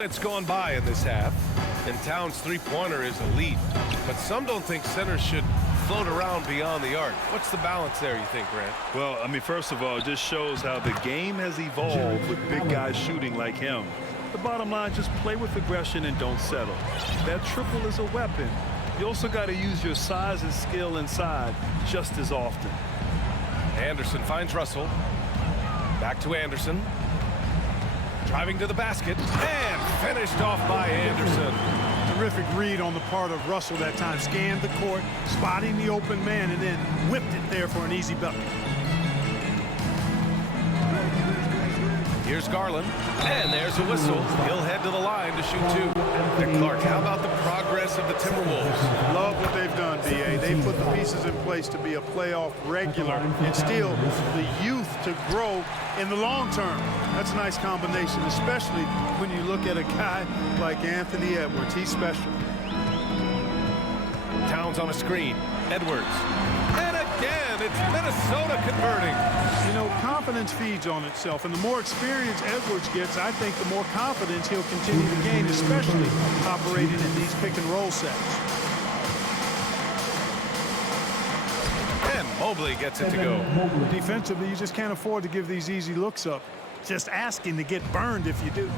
It's gone by in this half, and Towns' three-pointer is elite, but some don't think centers should float around beyond the arc. What's the balance there, you think, Grant? Well, I mean, first of all, it just shows how the game has evolved with big guys shooting like him. The bottom line, just play with aggression and don't settle. That triple is a weapon. You also got to use your size and skill inside just as often. Anderson finds Russell. Back to Anderson. Driving to the basket and finished off by Anderson. Terrific read on the part of Russell that time. Scanned the court, spotting the open man, and then whipped it there for an easy bucket. Here's Garland, and there's a whistle. He'll head to the line to shoot two. And Clark, how about the progress of the Timberwolves? Love what they've done, B.A. They put the pieces in place to be a playoff regular and still the youth to grow in the long term. That's a nice combination, especially when you look at a guy like Anthony Edwards. He's special. Towns on a screen. Edwards. And again, it's Minnesota converting. You know, confidence feeds on itself, and the more experience Edwards gets, I think the more confidence he'll continue to gain, especially operating in these pick-and-roll sets. And Mobley gets it to go. Defensively, you just can't afford to give these easy looks up. Just asking to get burned if you do.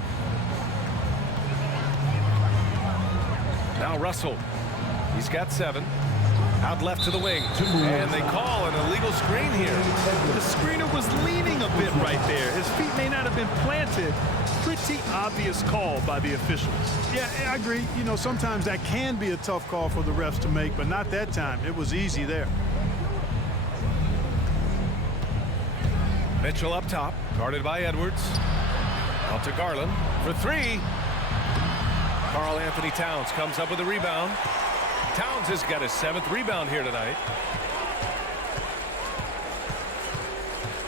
Now Russell. He's got 7. Out left to the wing. And they call an illegal screen here. The screener was leaning a bit right there. His feet may not have been planted. Pretty obvious call by the officials. Yeah, I agree. You know, sometimes that can be a tough call for the refs to make, but not that time. It was easy there. Mitchell up top, guarded by Edwards. Out to Garland for 3. Karl Anthony Towns comes up with a rebound. Towns has got his 7th rebound here tonight.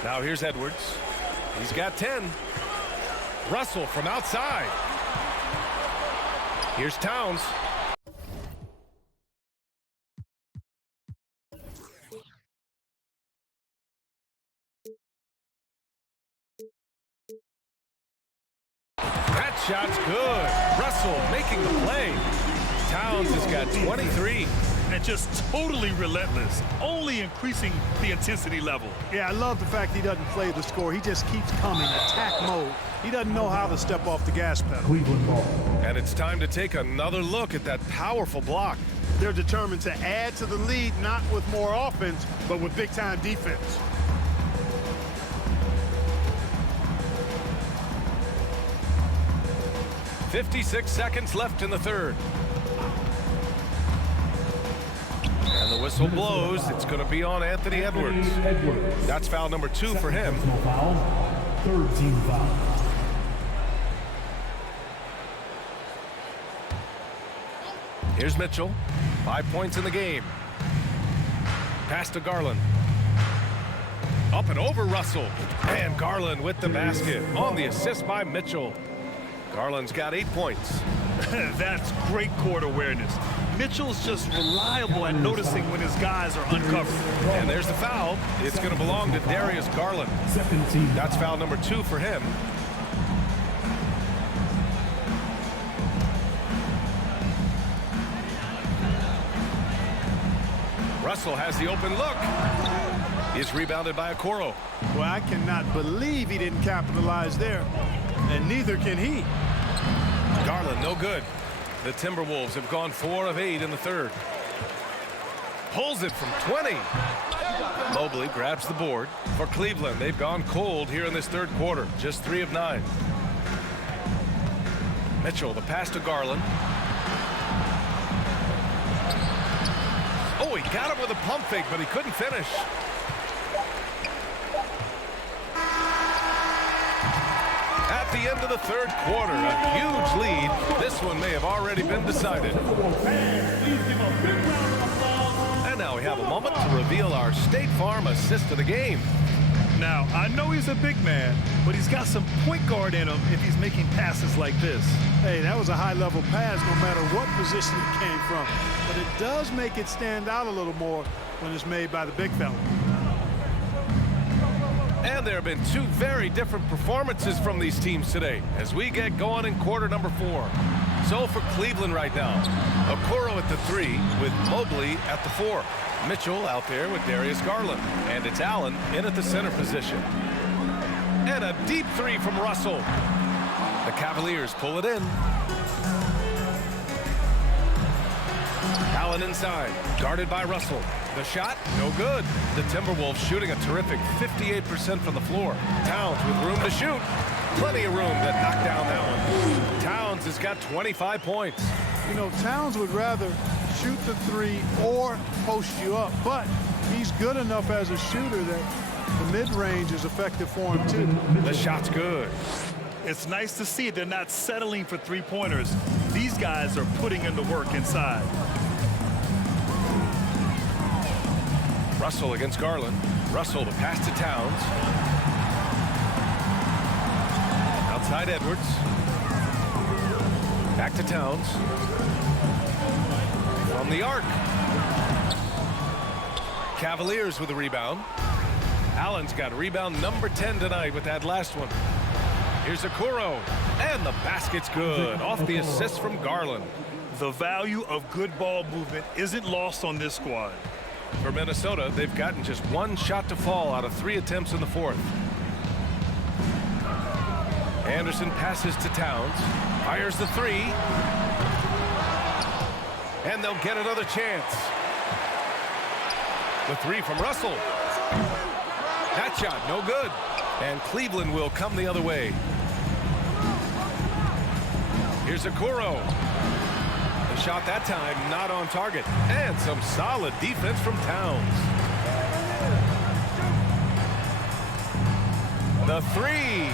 Now here's Edwards. He's got 10. Russell from outside. Here's Towns. That shot's good. Russell making the play. Towns has got 23. And just totally relentless, only increasing the intensity level. Yeah, I love the fact he doesn't play the score. He just keeps coming, attack mode. He doesn't know how to step off the gas pedal. And it's time to take another look at that powerful block. They're determined to add to the lead, not with more offense, but with big-time defense. .56 seconds left in the third. And the whistle blows. It's going to be on Anthony Edwards. That's foul number 2 for him. Third team foul. Here's Mitchell. 5 points in the game. Pass to Garland. Up and over Russell. And Garland with the basket on the assist by Mitchell. Garland's got 8 points. That's great court awareness. Mitchell's just reliable at noticing when his guys are uncovered. And there's the foul. It's going to belong to Darius Garland. Second team. That's foul number 2 for him. Russell has the open look. He's rebounded by Okoro. Well, I cannot believe he didn't capitalize there. And neither can he. Garland, no good. The Timberwolves have gone 4 of 8 in the third. Pulls it from 20. Mobley grabs the board. For Cleveland, they've gone cold here in this third quarter. Just 3 of 9. Mitchell, the pass to Garland. Oh, he got him with a pump fake, but he couldn't finish. At the end of the third quarter, a huge lead. This one may have already been decided. And now we have a moment to reveal our State Farm assist of the game. Now, I know he's a big man, but he's got some point guard in him if he's making passes like this. Hey, that was a high-level pass no matter what position it came from. But it does make it stand out a little more when it's made by the big fella. And there have been two very different performances from these teams today as we get going in quarter number 4. So for Cleveland right now, Okoro at the 3 with Mobley at the 4. Mitchell out there with Darius Garland. And it's Allen in at the center position. And a deep 3 from Russell. The Cavaliers pull it in. Allen inside, guarded by Russell. The shot, no good. The Timberwolves shooting a terrific 58% from the floor. Towns with room to shoot. Plenty of room to knock down that one. Towns has got 25 points. You know, Towns would rather shoot the 3 or post you up, but he's good enough as a shooter that the mid-range is effective for him too. The shot's good. It's nice to see they're not settling for three-pointers. These guys are putting in the work inside. Russell against Garland. Russell to pass to Towns. Outside Edwards. Back to Towns. From the arc. Cavaliers with a rebound. Allen's got rebound number 10 tonight with that last one. Here's Okoro. And the basket's good. Off the assist from Garland. The value of good ball movement isn't lost on this squad. For Minnesota, they've gotten just one shot to fall out of 3 attempts in the 4th. Anderson passes to Towns. Fires the 3. And they'll get another chance. The 3 from Russell. That shot, no good. And Cleveland will come the other way. Here's Okoro. The shot that time not on target. And some solid defense from Towns. The 3.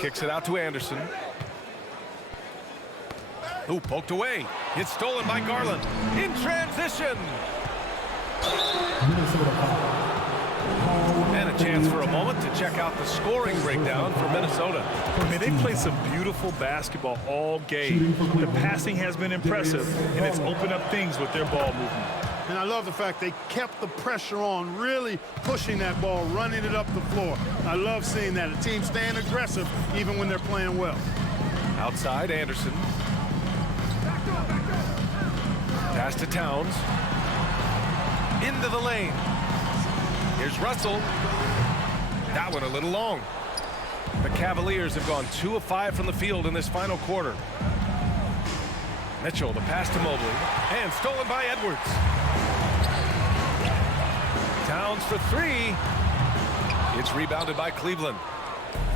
Kicks it out to Anderson. Ooh, poked away. It's stolen by Garland. In transition. And a chance for a moment to check out the scoring breakdown for Minnesota. I mean, they played some beautiful basketball all game. The passing has been impressive, and it's opened up things with their ball movement. And I love the fact they kept the pressure on, really pushing that ball, running it up the floor. I love seeing that. A team staying aggressive even when they're playing well. Outside, Anderson. Pass to Towns. Into the lane. Here's Russell. That one a little long. The Cavaliers have gone 2 of 5 from the field in this final quarter. Mitchell, the pass to Mobley. And stolen by Edwards. Towns for 3. It's rebounded by Cleveland.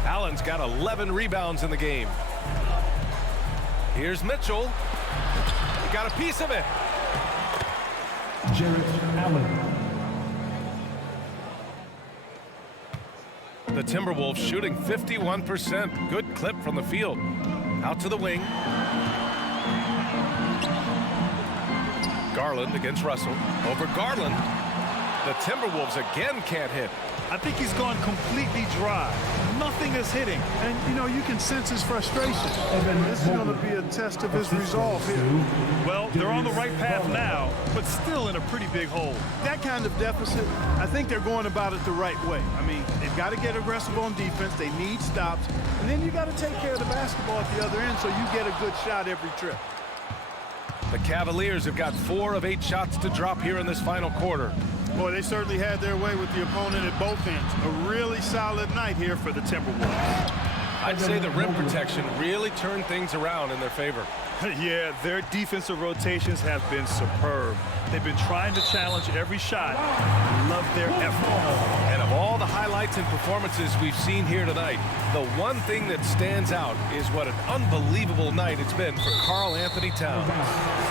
Allen's got 11 rebounds in the game. Here's Mitchell. He got a piece of it. Jarrett Allen. The Timberwolves shooting 51%. Good clip from the field. Out to the wing. Garland against Russell. Over Garland. The Timberwolves again can't hit. I think he's gone completely dry. Nothing is hitting. And, you know, you can sense his frustration. This is going to be a test of his resolve here. Well, they're on the right path now, but still in a pretty big hole. That kind of deficit, I think they're going about it the right way. I mean, they've got to get aggressive on defense. They need stops. And then you got to take care of the basketball at the other end so you get a good shot every trip. The Cavaliers have got 4 of 8 shots to drop here in this final quarter. Boy, they certainly had their way with the opponent at both ends. A really solid night here for the Timberwolves. I'd say the rim protection really turned things around in their favor. Yeah, their defensive rotations have been superb. They've been trying to challenge every shot. Love their effort. And of all the highlights and performances we've seen here tonight, the one thing that stands out is what an unbelievable night it's been for Karl Anthony Towns.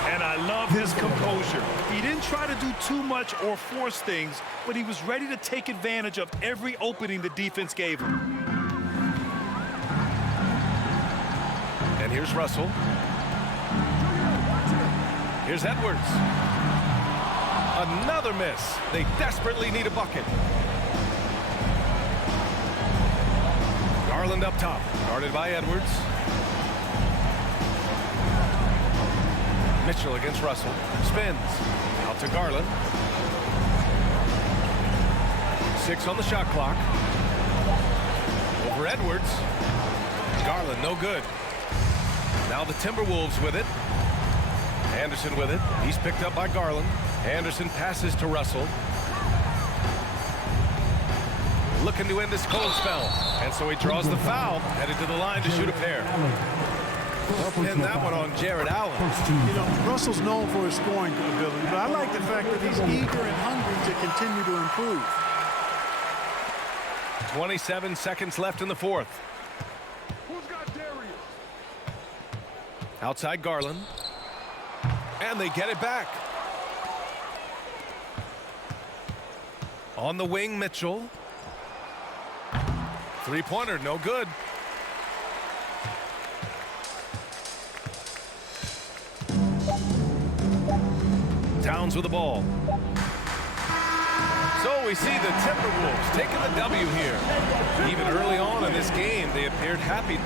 And I love his composure. He didn't try to do too much or force things, but he was ready to take advantage of every opening the defense gave him. And here's Russell. Here's Edwards. Another miss. They desperately need a bucket. Garland up top, guarded by Edwards. Mitchell against Russell. Spins. Out to Garland. 2:06 on the shot clock. Over Edwards. Garland, no good. Now the Timberwolves with it. Anderson with it. He's picked up by Garland. Anderson passes to Russell. Looking to end this cold spell. And so he draws the foul. Headed to the line to shoot a pair. And that one on Jared Allen. You know, Russell's known for his scoring ability, but I like the fact that he's eager and hungry to continue to improve. 27 seconds left in the fourth. Who's got Darius? Outside Garland. And they get it back. On the wing, Mitchell. Three-pointer, no good. Towns with the ball. So we see the Timberwolves taking the W here. Even early on in this game, they appeared happy.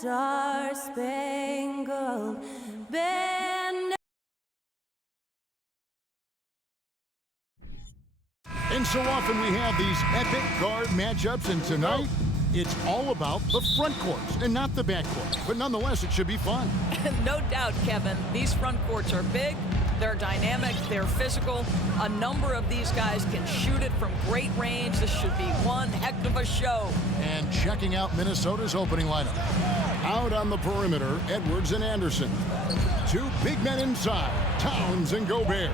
Star-Spangled Banner. And so often we have these epic guard matchups, and tonight it's all about the front courts and not the back court. But nonetheless, it should be fun. No doubt, Kevin. These front courts are big, they're dynamic, they're physical. A number of these guys can shoot it from great range. This should be one heck of a show. And checking out Minnesota's opening lineup. Out on the perimeter, Edwards and Anderson. Two big men inside, Towns and Gobert.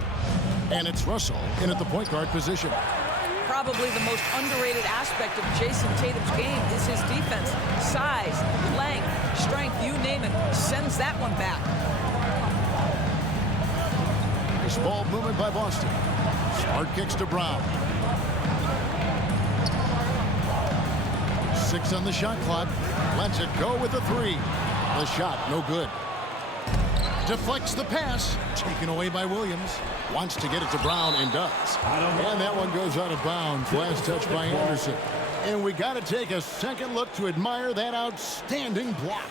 And it's Russell in at the point guard position. Probably the most underrated aspect of Jason Tatum's game is his defense. Size, length, strength, you name it, sends that one back. Nice ball movement by Boston. Smart kicks to Brown. 6 on the shot clock. Lets it go with a 3. The shot, no good. Deflects the pass. Taken away by Williams. Wants to get it to Brown and does. And that one goes out of bounds. Last touch by Anderson. And we got to take a second look to admire that outstanding block.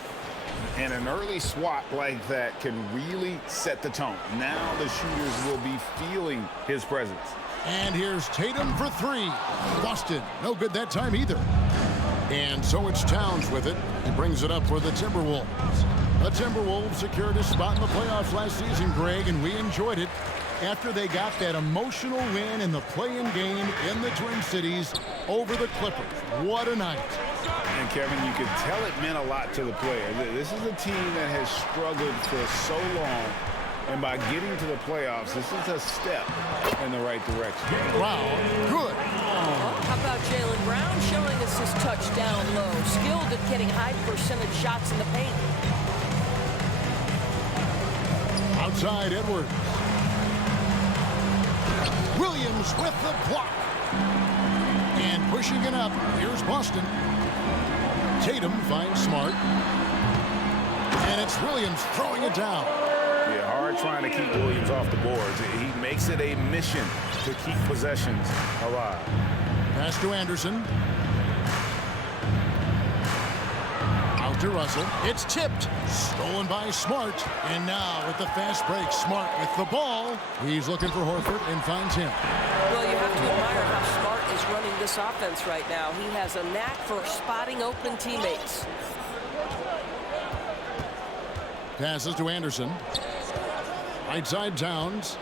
And an early swat like that can really set the tone. Now the shooters will be feeling his presence. And here's Tatum for 3. Boston, no good that time either. And so it's Towns with it. He brings it up for the Timberwolves. The Timberwolves secured a spot in the playoffs last season, Greg, and we enjoyed it after they got that emotional win in the play-in game in the Twin Cities over the Clippers. What a night. And Kevin, you could tell it meant a lot to the player. This is a team that has struggled for so long, and by getting to the playoffs, this is a step in the right direction. Brown, good. How about Jaylen Brown showing us his touchdown low, skilled at getting high percentage shots in the paint. Outside Edwards. Williams with the block. And pushing it up, here's Boston. Tatum finds Smart. And it's Williams throwing it down. Yeah, hard trying to keep Williams off the boards. He makes it a mission to keep possessions alive. Pass to Anderson. Out to Russell. It's tipped. Stolen by Smart. And now with the fast break, Smart with the ball. He's looking for Horford and finds him. Well, you have to admire how Smart is running this offense right now. He has a knack for spotting open teammates. Passes to Anderson. Right side Towns.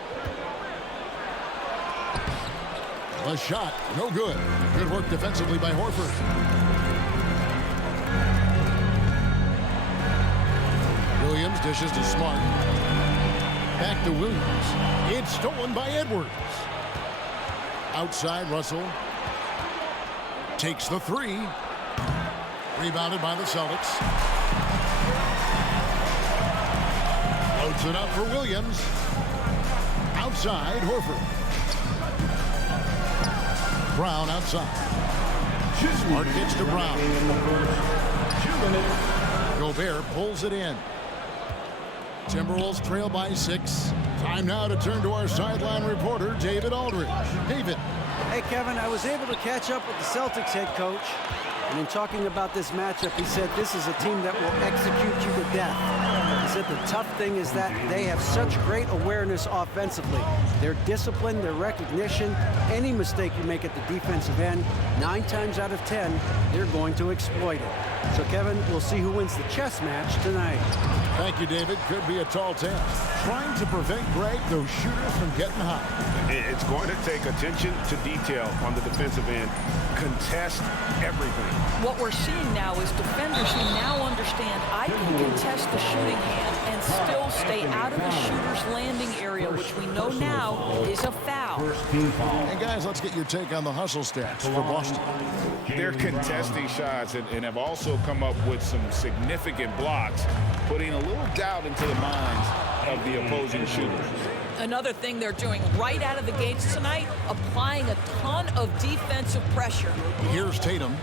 A shot, no good. Good work defensively by Horford. Williams dishes to Smart. Back to Williams. It's stolen by Edwards. Outside Russell. Takes the three. Rebounded by the Celtics. Loads it up for Williams. Outside Horford. Brown outside. Smart gets to Brown. 2 minutes. Gobert pulls it in. Timberwolves trail by 6. Time now to turn to our sideline reporter, David Aldridge. David. Hey, Kevin, I was able to catch up with the Celtics head coach. And in talking about this matchup, he said this is a team that will execute you to death. He said the tough thing is that they have such great awareness offensively. Their discipline, their recognition, any mistake you make at the defensive end, 9 times out of 10, they're going to exploit it. So, Kevin, we'll see who wins the chess match tonight. Thank you, David. Could be a tall task. Trying to prevent Greg, those shooters from getting hot. It's going to take attention to detail on the defensive end. Contest everything. What we're seeing now is defenders who now understand I can contest the shooting hand and still stay out of the shooter's landing area, which we know now is a foul. And guys, let's get your take on the hustle stats for Boston. They're contesting shots and have also come up with some significant blocks, putting a little doubt into the minds of the opposing shooters. Another thing they're doing right out of the gates tonight, applying a ton of defensive pressure. Here's Tatum.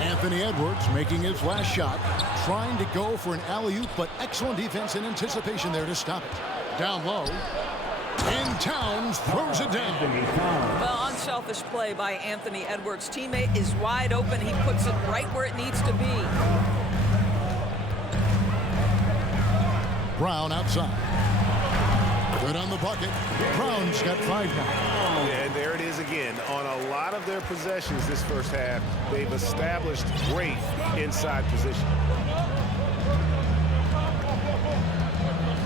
Anthony Edwards making his last shot, trying to go for an alley-oop, but excellent defense and anticipation there to stop it. Down low, and Towns throws it down. Well, unselfish play by Anthony Edwards. Teammate is wide open. He puts it right where it needs to be. Brown outside. Good on the bucket. Brown's got 5 now. And there it is again. On a lot of their possessions this first half, they've established great inside position.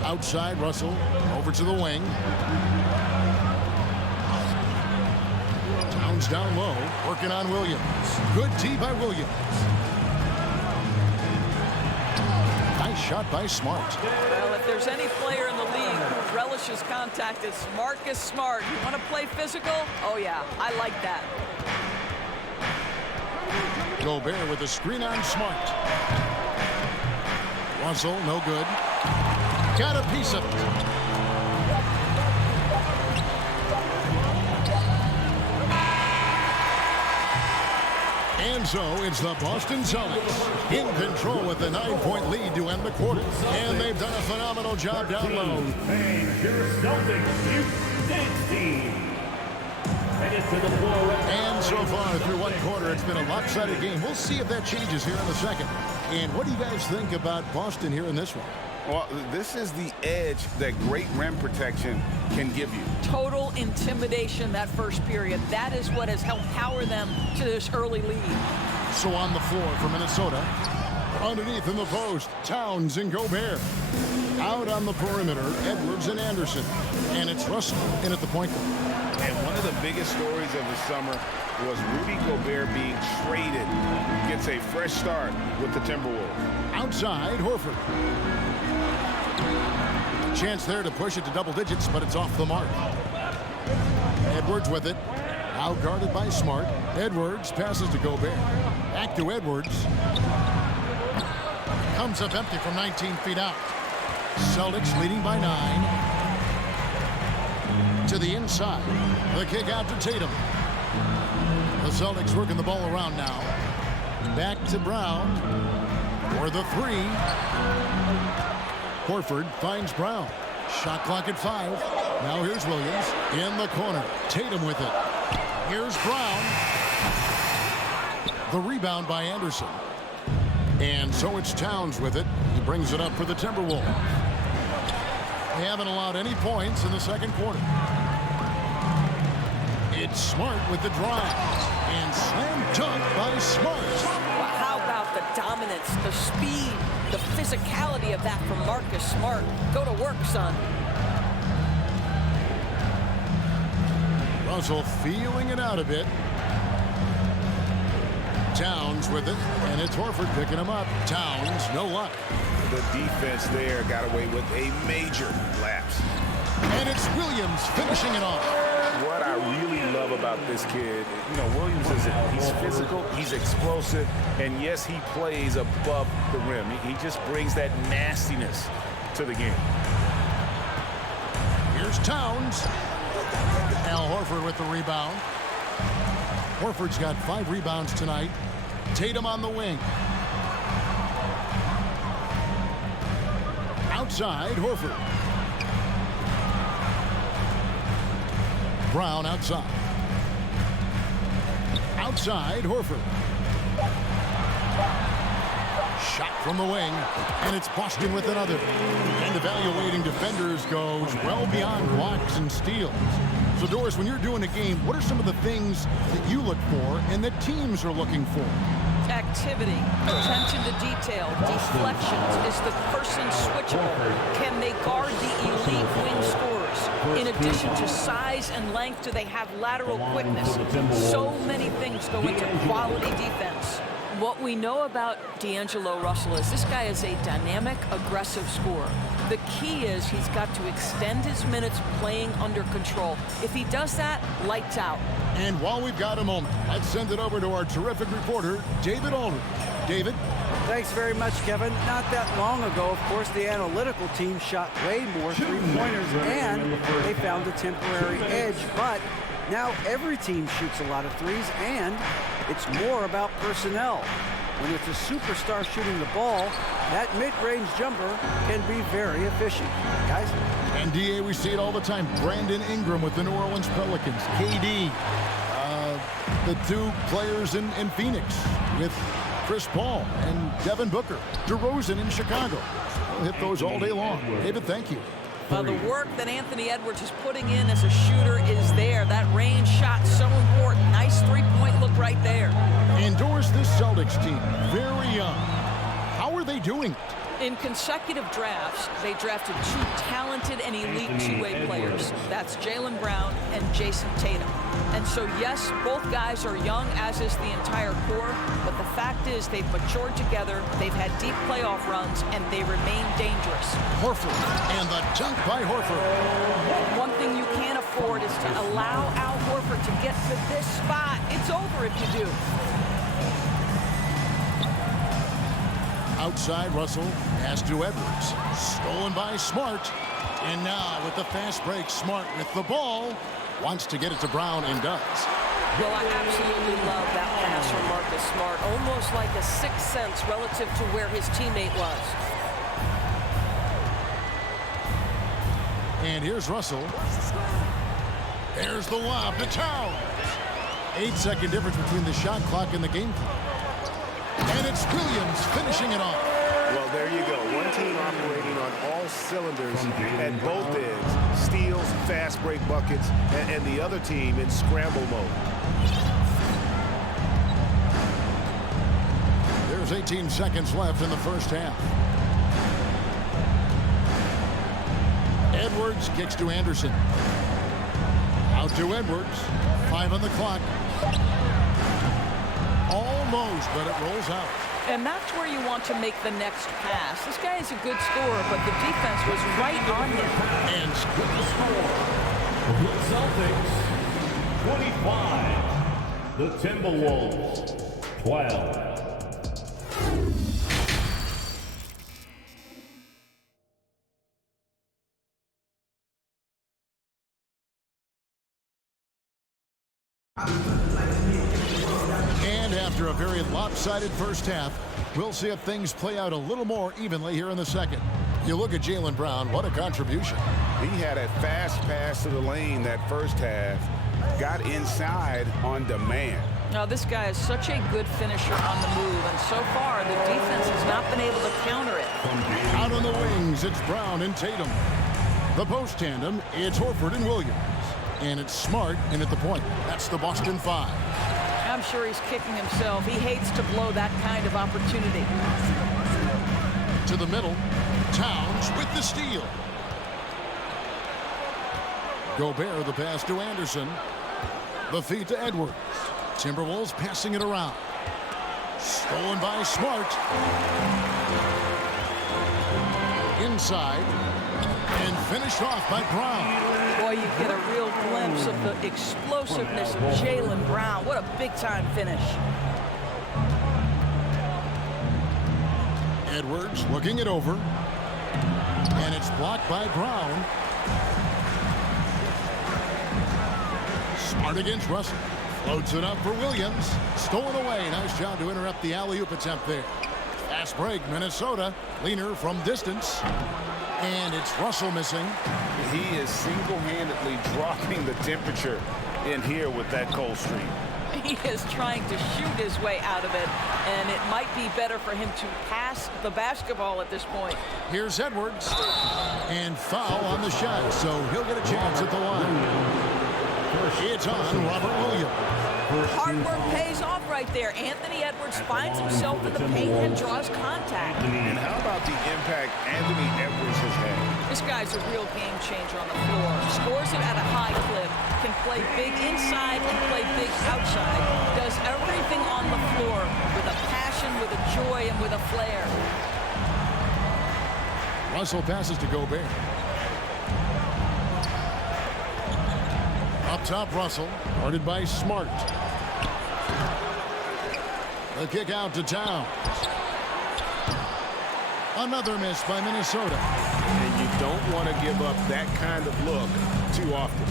Outside Russell. Over to the wing. Towns down low. Working on Williams. Good tee by Williams. Nice shot by Smart. Well, if there's any player in the league who relishes contact, it's Marcus Smart. You want to play physical? Oh, yeah, I like that. Gobert with a screen on Smart. Russell, no good. Got a piece of it. And so it's the Boston Celtics in control with the 9-point lead to end the quarter. And they've done a phenomenal job down low. And your Celtics, you dance team. Headed to the floor. And so far through one quarter, it's been a lopsided game. We'll see if that changes here in the second. And what do you guys think about Boston here in this one? Well, this is the edge that great rim protection can give you. Total intimidation that first period. That is what has helped power them to this early lead. So on the floor for Minnesota. Underneath in the post, Towns and Gobert. Out on the perimeter, Edwards and Anderson. And it's Russell in at the point guard. And one of the biggest stories of the summer was Rudy Gobert being traded. Gets a fresh start with the Timberwolves. Outside, Horford. Chance there to push it to double digits, but it's off the mark. Edwards with it. Out guarded by Smart. Edwards passes to Gobert. Back to Edwards. Comes up empty from 19 feet out. Celtics leading by 9. To the inside. The kick out to Tatum. The Celtics working the ball around now. Back to Brown. For the 3. Horford finds Brown. Shot clock at 5. Now here's Williams in the corner. Tatum with it. Here's Brown. The rebound by Anderson. And so it's Towns with it. He brings it up for the Timberwolves. They haven't allowed any points in the second quarter. It's Smart with the drive. And slam dunk by Smart. Well, how about the dominance, the speed, the physicality of that from Marcus Smart? Go to work, son. Russell feeling it out a bit. Towns with it, and it's Horford picking him up. Towns, no luck. The defense there got away with a major lapse. And it's Williams finishing it off. What I really love about this kid, Williams he's physical, he's explosive, and yes, he plays above the rim. He just brings that nastiness to the game. Here's Towns. Al Horford with the rebound. Horford's got 5 rebounds tonight. Tatum on the wing. Outside, Horford. Brown outside. Outside, Horford. Shot from the wing, and it's Boston with another. And evaluating defenders goes well beyond blocks and steals. So, Doris, when you're doing a game, what are some of the things that you look for and that teams are looking for? Activity, attention to detail, deflections. Is the person switchable? Can they guard the elite wing scorers? In addition to size and length, do they have lateral quickness? So many things go into quality defense. What we know about D'Angelo Russell is this guy is a dynamic, aggressive scorer. The key is he's got to extend his minutes playing under control. If he does that, lights out. And while we've got a moment, let's send it over to our terrific reporter, David Aldridge. David? Thanks very much, Kevin. Not that long ago, of course, the analytical team shot way more three-pointers, and they found a temporary edge. But now every team shoots a lot of threes, and it's more about personnel. When it's a superstar shooting the ball, that mid-range jumper can be very efficient. Guys? And DA, we see it all the time. Brandon Ingram with the New Orleans Pelicans. KD, the 2 players in Phoenix with Chris Paul and Devin Booker. DeRozan in Chicago. We'll hit those all day long. David, thank you. Well, the work that Anthony Edwards is putting in as a shooter is there. That range shot so important. Nice three-point look right there. And Doris, this Celtics team, very young. How are they doing it? In consecutive drafts, they drafted 2 talented and elite two-way players. That's Jaylen Brown and Jason Tatum. And so, yes, both guys are young, as is the entire core, but the fact is they've matured together, they've had deep playoff runs, and they remain dangerous. Horford, and the dunk by Horford. One thing you can't afford is to allow Al Horford to get to this spot. It's over if you do. Outside, Russell, pass to Edwards. Stolen by Smart. And now with the fast break, Smart with the ball. Wants to get it to Brown and does. Well, I absolutely love that pass from Marcus Smart. Almost like a sixth sense relative to where his teammate was. And here's Russell. There's the lob to Towns. 8-second difference between the shot clock and the game clock. And it's Williams finishing it off. Well, there you go. One team operating on all cylinders at both ends. Steals, fast break buckets, and the other team in scramble mode. There's 18 seconds left in the first half. Edwards kicks to Anderson. Out to Edwards. 5 on the clock. Almost, but it rolls out. And that's where you want to make the next pass. This guy is a good scorer, but the defense was right on him. And The score, the Celtics, 25. The Timberwolves, 12. And after a very lopsided first half, we'll see if things play out a little more evenly here in the second. You look at Jaylen Brown, what a contribution. He had a fast pass to the lane that first half, got inside on demand. Now, this guy is such a good finisher on the move, and so far, the defense has not been able to counter it. Out on the wings, it's Brown and Tatum. The post tandem, it's Horford and Williams. And it's Smart in at the point. That's the Boston 5. I'm sure he's kicking himself. He hates to blow that kind of opportunity. To the middle, Towns with the steal. Gobert the pass to Anderson. The feed to Edwards. Timberwolves passing it around. Stolen by Smart. Inside. And finished off by Brown. Boy, you get a real glimpse of the explosiveness of Jaylen Brown. What a big-time finish. Edwards looking it over. And it's blocked by Brown. Smart against Russell. Floats it up for Williams. Stolen away. Nice job to interrupt the alley-oop attempt there. Fast break, Minnesota. Leaner from distance. And it's Russell missing. He is single-handedly dropping the temperature in here with that cold streak. He is trying to shoot his way out of it, and it might be better for him to pass the basketball at this point. Here's Edwards. And foul on the shot, so he'll get a chance at the line. It's on Robert Williams. Hard work pays off right there. Anthony Edwards finds himself in the paint and draws contact. And how about the impact Anthony Edwards has had? This guy's a real game changer on the floor. Scores it at a high clip. Can play big inside and play big outside. Does everything on the floor with a passion, with a joy, and with a flair. Russell passes to Gobert. Up top, Russell, guarded by Smart. The kick out to Towns. Another miss by Minnesota. And you don't want to give up that kind of look too often.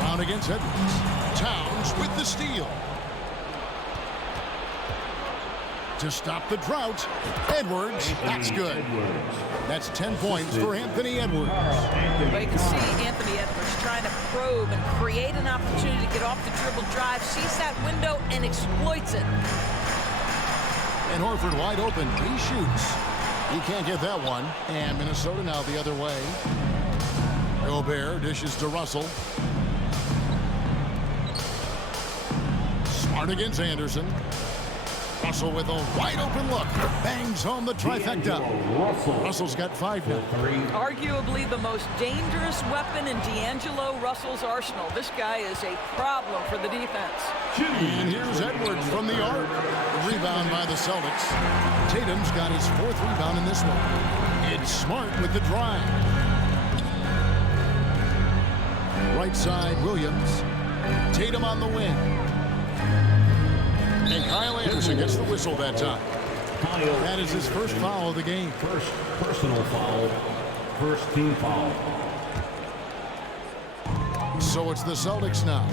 Brown against Edwards. Towns with the steal. To stop the drought, Edwards, that's good. That's 10 points for Anthony Edwards. But you can see Anthony Edwards trying to probe and create an opportunity to get off the dribble drive, sees that window and exploits it. And Horford wide open, he shoots. He can't get that one. And Minnesota now the other way. Gobert dishes to Russell. Smart against Anderson. Russell with a wide-open look. Bangs home the trifecta. Russell's got 5 now. Arguably the most dangerous weapon in D'Angelo Russell's arsenal. This guy is a problem for the defense. And here's Edwards from the arc. Rebound by the Celtics. Tatum's got his 4th rebound in this one. It's Smart with the drive. Right side, Williams. Tatum on the wing. And Kyle Anderson gets the whistle that time. That is his first foul of the game. First personal foul. First team foul. So it's the Celtics now.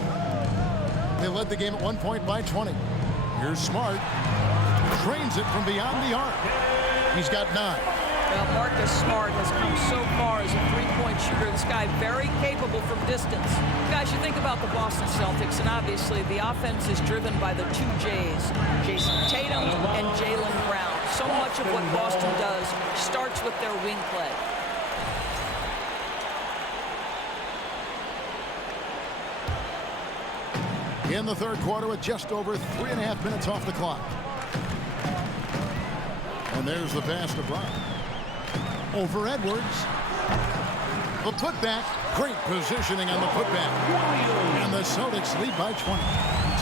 They led the game at 1 point by 20. Here's Smart. Drains it from beyond the arc. He's got 9. Well, Marcus Smart has come so far as a three-point shooter. This guy very capable from distance. Guys, you think about the Boston Celtics, and obviously the offense is driven by the 2 J's, Jason Tatum and Jaylen Brown. So much of what Boston does starts with their wing play. In the third quarter with just over 3.5 minutes off the clock. And there's the pass to Brown. Over Edwards. The putback. Great positioning on the putback. And the Celtics lead by 20.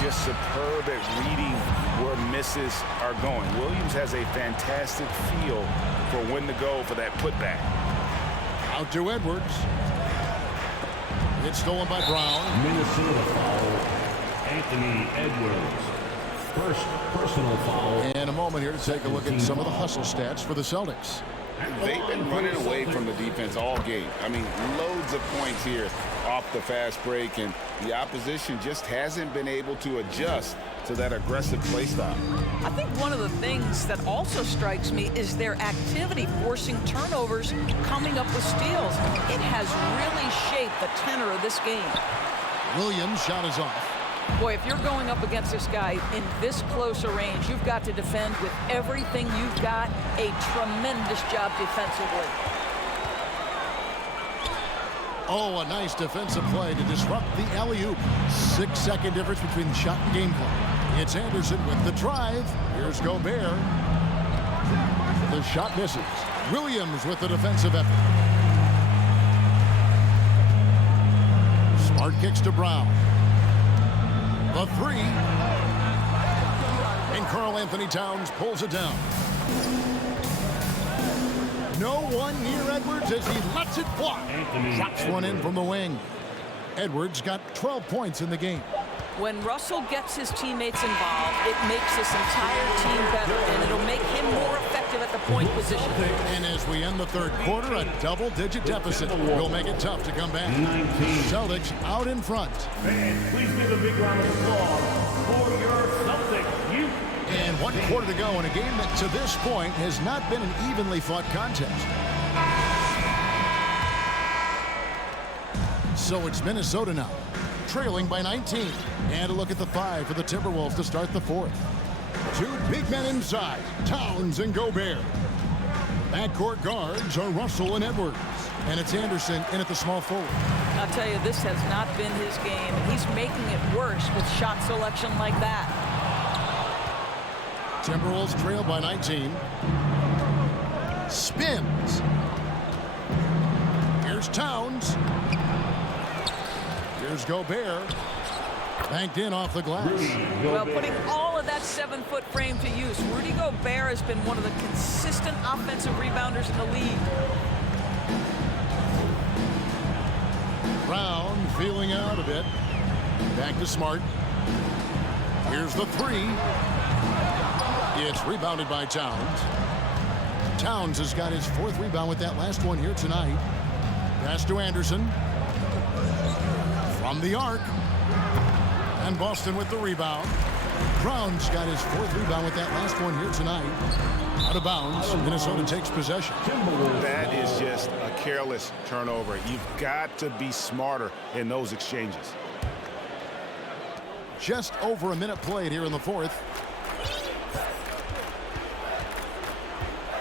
Just superb at reading where misses are going. Williams has a fantastic feel for when to go for that putback. Out to Edwards. It's stolen by Brown. Minnesota foul. Anthony Edwards. First personal foul. And a moment here to take a look at some of the hustle stats for the Celtics. They've been running away from the defense all game. I mean, loads of points here off the fast break, and the opposition just hasn't been able to adjust to that aggressive play style. I think one of the things that also strikes me is their activity forcing turnovers, coming up with steals. It has really shaped the tenor of this game. Williams' shot is off. Boy, if you're going up against this guy in this close a range, you've got to defend with everything you've got. A tremendous job defensively. Oh, a nice defensive play to disrupt the alley-oop. 6-second difference between the shot and game clock. It's Anderson with the drive. Here's Gobert. The shot misses. Williams with the defensive effort. Smart kicks to Brown. The three. And Karl-Anthony Towns pulls it down. No one near Edwards as he lets it fly. Drops one in from the wing. Edwards got 12 points in the game. When Russell gets his teammates involved, it makes this entire team better, and it'll make him more effective at the point position. And as we end the third quarter, a double-digit deficit will make it tough to come back. Celtics out in front. And please give a big round of applause for your Celtics youth. And 1 quarter to go in a game that to this point has not been an evenly fought contest. So it's Minnesota now, trailing by 19. And a look at the 5 for the Timberwolves to start the fourth. 2 big men inside, Towns and Gobert. Backcourt guards are Russell and Edwards. And it's Anderson in at the small forward. I'll tell you, this has not been his game. He's making it worse with shot selection like that. Timberwolves trail by 19. Spins. Here's Towns. Here's Gobert. Banked in off the glass. Well, putting all of that 7-foot frame to use, Rudy Gobert has been one of the consistent offensive rebounders in the league. Brown feeling out a bit. Back to Smart. Here's the three. It's rebounded by Towns. Towns has got his 4th rebound with that last one here tonight. Pass to Anderson. From the arc. And Boston with the rebound. Brown's got his 4th rebound with that last one here tonight. Out of bounds. Minnesota takes possession. That is just a careless turnover. You've got to be smarter in those exchanges. Just over a minute played here in the 4th.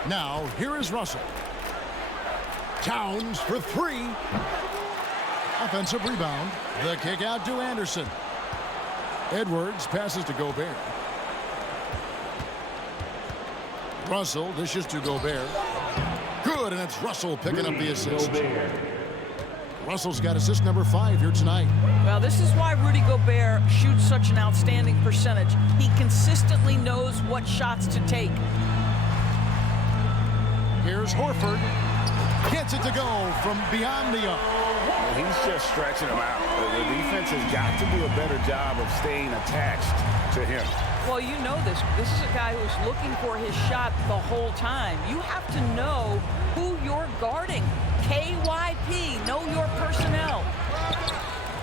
Now, here is Russell. Towns for 3. Offensive rebound. The kick out to Anderson. Edwards passes to Gobert. Russell dishes to Gobert. Good, and it's Russell picking up the assist. Russell's got assist number 5 here tonight. Well, this is why Rudy Gobert shoots such an outstanding percentage. He consistently knows what shots to take. Here's Horford. Gets it to go from beyond the arc. Well, he's just stretching them out. The defense has got to do a better job of staying attached to him. Well, you know this. This is a guy who's looking for his shot the whole time. You have to know who you're guarding. KYP, know your personnel.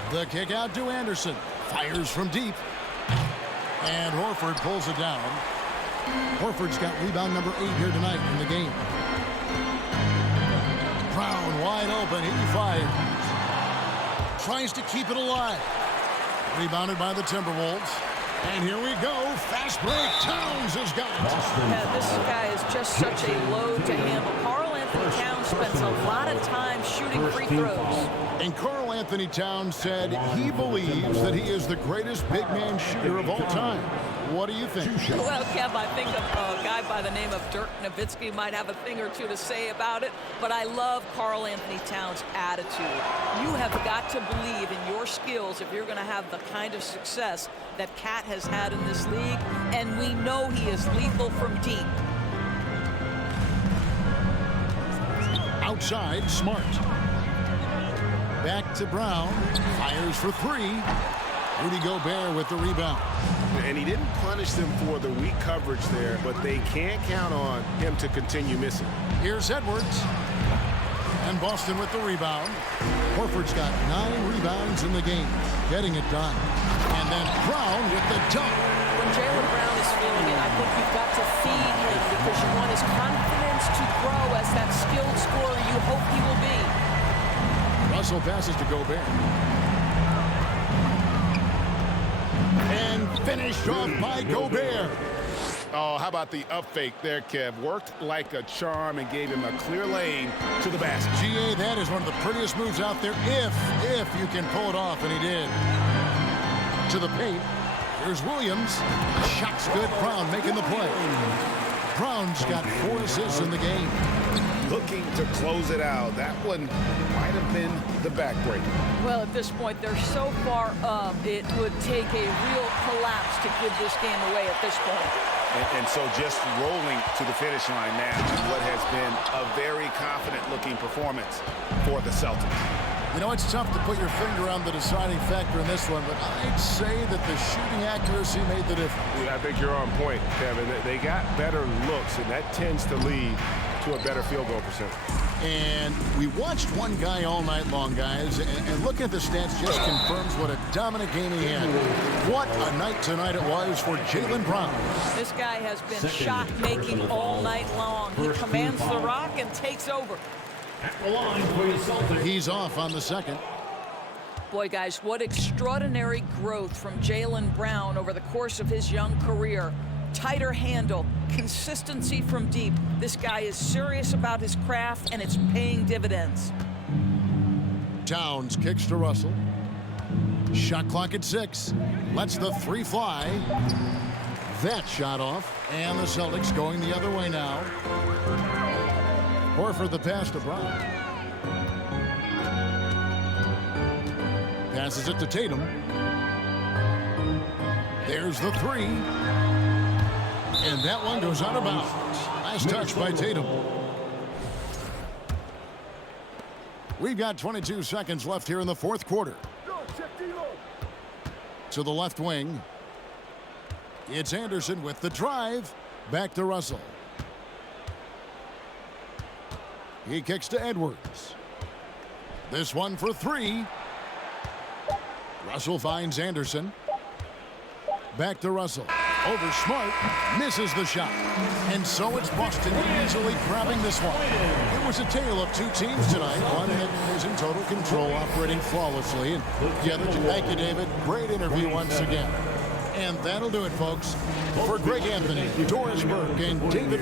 The kick out to Anderson. Fires from deep. And Horford pulls it down. Horford's got rebound number 8 here tonight in the game. Brown wide open. He fires. Tries to keep it alive. Rebounded by the Timberwolves. And here we go. Fast break. Towns has got it. Yeah, this guy is just such a load to handle. Karl-Anthony Towns spends a lot of time shooting free throws. And Karl-Anthony Towns said he believes that he is the greatest big man shooter of all time. What do you think? Well, Kev, I think a guy by the name of Dirk Nowitzki might have a thing or two to say about it, but I love Karl-Anthony Towns' attitude. You have got to believe in your skills if you're going to have the kind of success that Cat has had in this league, and we know he is lethal from deep. Outside, Smart. Back to Brown. Fires for 3. Rudy Gobert with the rebound. And he didn't punish them for the weak coverage there, but they can't count on him to continue missing. Here's Edwards. And Boston with the rebound. Horford's got 9 rebounds in the game, getting it done. And then Brown with the dunk. When Jaylen Brown is feeling it, I think you've got to feed him because you want his confidence to grow as that skilled scorer you hope he will be. Russell passes to Gobert. And finished off by Gobert. Oh, how about the up fake there, Kev? Worked like a charm and gave him a clear lane to the basket. GA, that is one of the prettiest moves out there if you can pull it off, and he did. To the paint. Here's Williams. Shot's good. Brown making the play. Brown's got 4 assists in the game. Looking to close it out. That one might have been the backbreaker. Well, at this point, they're so far up, it would take a real collapse to give this game away at this point. And so just rolling to the finish line now is what has been a very confident-looking performance for the Celtics. You know, it's tough to put your finger on the deciding factor in this one, but I'd say that the shooting accuracy made the difference. Yeah, I think you're on point, Kevin. They got better looks, and that tends to lead to a better field goal percentage. And we watched one guy all night long, guys, and looking at the stats just confirms what a dominant game he had. What a night tonight it was for Jaylen Brown. This guy has been shot-making all night long. He commands the rock and takes over. At the line for the Celtics. He's off on the second. Boy, guys, what extraordinary growth from Jaylen Brown over the course of his young career. Tighter handle, consistency from deep. This guy is serious about his craft, and it's paying dividends. Towns kicks to Russell. Shot clock at 6. Lets the 3 fly. That shot off, and the Celtics going the other way now. Horford the pass to Brown. Passes it to Tatum. There's the 3. And that one goes out of bounds. Nice touch by Tatum. We've got 22 seconds left here in the 4th quarter. To the left wing. It's Anderson with the drive. Back to Russell. He kicks to Edwards. This one for 3. Russell finds Anderson. Back to Russell. Over Smart. Misses the shot. And so it's Boston easily grabbing this one. It was a tale of 2 teams tonight. One that is in total control, operating flawlessly. And the other, thank you, David. Great interview once again. And that'll do it, folks. For Greg Anthony, Doris Burke, and David.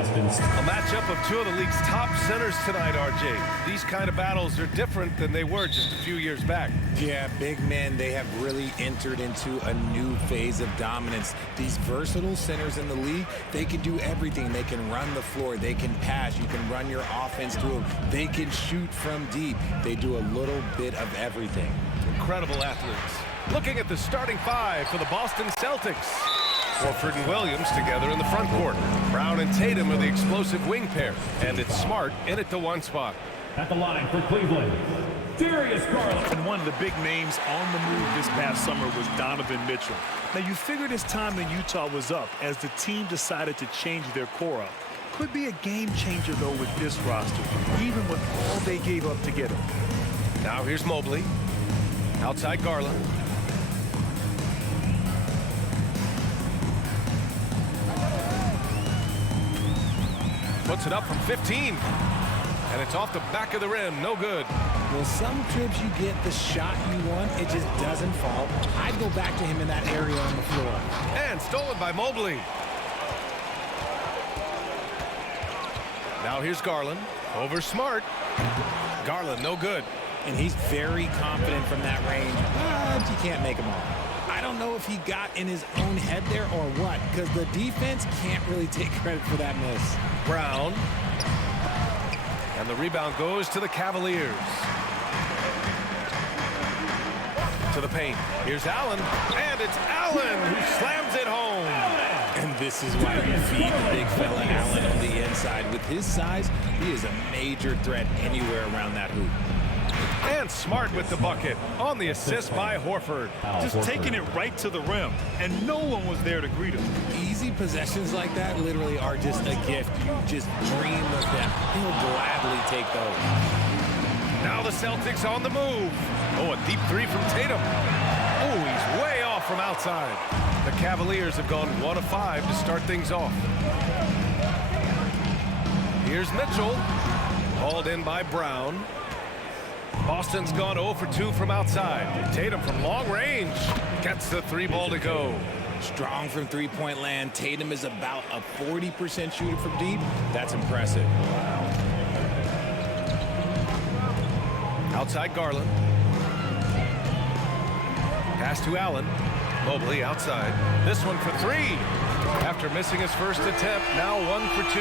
Boston's. A matchup of two of the league's top centers tonight, RJ. These kind of battles are different than they were just a few years back. Yeah, big men, they have really entered into a new phase of dominance. These versatile centers in the league, they can do everything. They can run the floor. They can pass. You can run your offense through them. They can shoot from deep. They do a little bit of everything. Incredible athletes. Looking at the starting five for the Boston Celtics. Horford and Williams together in the front court. Brown and Tatum are the explosive wing pair. And it's Smart in at the one spot. At the line for Cleveland, Darius Garland. And one of the big names on the move this past summer was Donovan Mitchell. Now, you figured his time in Utah was up as the team decided to change their core up. Could be a game changer, though, with this roster, even with all they gave up to get him. Now here's Mobley. Outside Garland. Puts it up from 15. And it's off the back of the rim. No good. Well, some trips you get the shot you want, it just doesn't fall. I'd go back to him in that area on the floor. And stolen by Mobley. Now here's Garland. Over Smart. Garland, no good. And he's very confident from that range, but you can't make him all. I don't know if he got in his own head there or what, because the defense can't really take credit for that miss. Brown. And the rebound goes to the Cavaliers. To the paint. Here's Allen. And it's Allen who slams it home. And this is why you feed the big fella Allen on the inside. With his size, he is a major threat anywhere around that hoop. And Smart with the bucket on the assist by Horford. Just taking it right to the rim, and no one was there to greet him. Easy possessions like that literally are just a gift. You just dream of them. He'll gladly take those. Now the Celtics on the move. Oh, a deep three from Tatum. Oh, he's way off from outside. The Cavaliers have gone 1 of 5 to start things off. Here's Mitchell. Hauled in by Brown. Boston's gone 0 for 2 from outside. Tatum from long range gets the 3-ball to go. Strong from three-point land. Tatum is about a 40% shooter from deep. That's impressive. Outside Garland. Pass to Allen. Mobley outside. This one for 3. After missing his first attempt, now 1 for 2.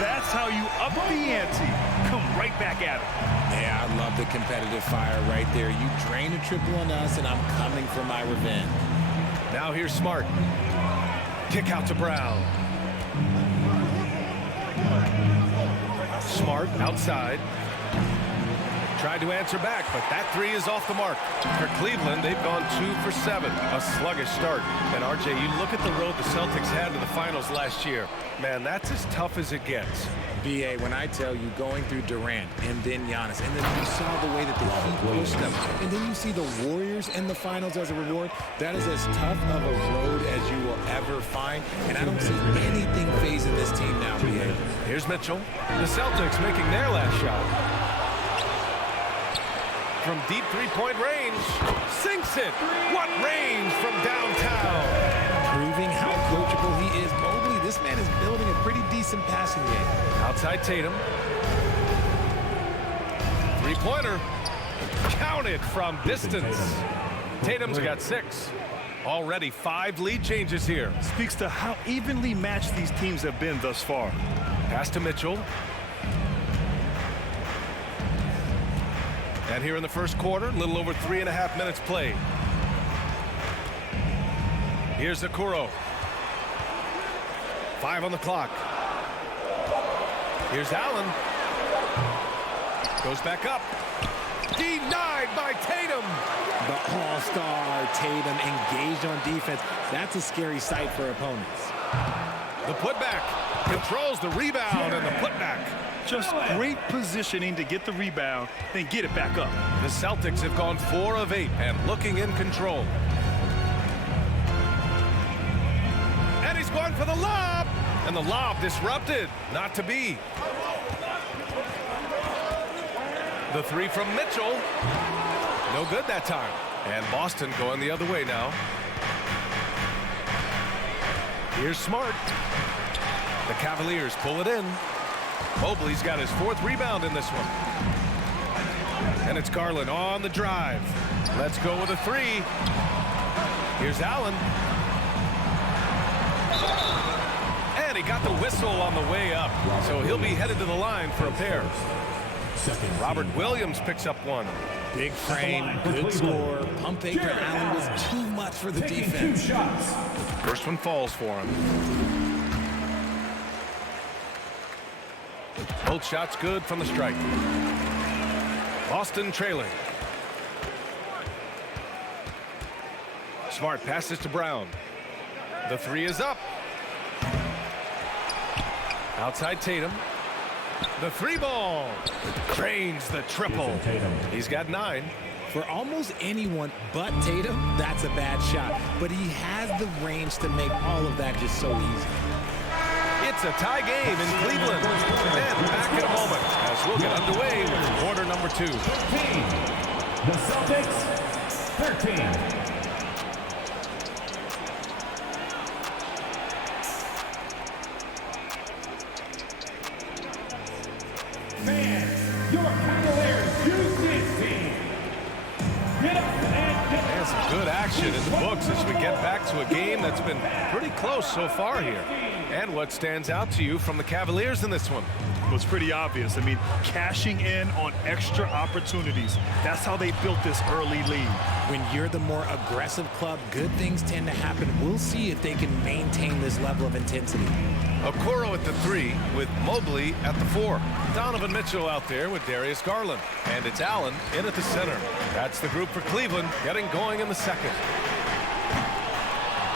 That's how you up the ante. Come right back at it. Yeah, I love the competitive fire right there. You drain a triple on us, and I'm coming for my revenge. Now here's Smart. Kick out to Brown. Smart outside. Tried to answer back, but that 3 is off the mark. For Cleveland, they've gone 2 for 7. A sluggish start. And RJ, you look at the road the Celtics had to the finals last year. Man, that's as tough as it gets. BA, when I tell you going through Durant and then Giannis, and then you saw the way that the Heat pushed them, and then you see the Warriors in the finals as a reward, that is as tough of a road as you will ever find, and I don't see anything phasing this team now, BA. Here's Mitchell. The Celtics making their last shot. From deep three-point range, sinks it. What range from downtown. Proving how coachable he is. Mobley, this man is building a pretty decent passing game. Outside Tatum. Three-pointer. Counted from distance. Tatum's got 6. Already 5 lead changes here. Speaks to how evenly matched these teams have been thus far. Pass to Mitchell. And here in the first quarter, a little over 3.5 minutes played. Here's Okoro. 5 on the clock. Here's Allen. Goes back up. Denied by Tatum. The all-star Tatum engaged on defense. That's a scary sight for opponents. The putback. Controls the rebound and the putback. Just great positioning to get the rebound, then get it back up. The Celtics have gone 4 of 8 and looking in control. And he's going for the lob. And the lob disrupted. Not to be. The 3 from Mitchell. No good that time. And Boston going the other way now. Here's Smart. The Cavaliers pull it in. Mobley's got his 4th rebound in this one. And it's Garland on the drive. Let's go with a 3. Here's Allen. And he got the whistle on the way up. So he'll be headed to the line for a pair. Robert Williams picks up one. Big frame, good score. Pump fake for Allen was too much for the defense. First one falls for him. Both shots good from the strike. Boston trailing. Smart passes to Brown. The 3 is up. Outside Tatum. The 3 ball. Drains the triple. He's got 9. For almost anyone but Tatum, that's a bad shot. But he has the range to make all of that just so easy. It's a tie game in Cleveland. And back in a moment as we'll get underway with quarter number 2. 13. The Celtics, 13. Fans, your Cavaliers U16. Get up and get And some good action in the books as we get back to a game that's been pretty close so far here. And what stands out to you from the Cavaliers in this one? Well, it's pretty obvious. I mean, cashing in on extra opportunities. That's how they built this early lead. When you're the more aggressive club, good things tend to happen. We'll see if they can maintain this level of intensity. Okoro at the 3 with Mobley at the 4. Donovan Mitchell out there with Darius Garland. And it's Allen in at the center. That's the group for Cleveland getting going in the second.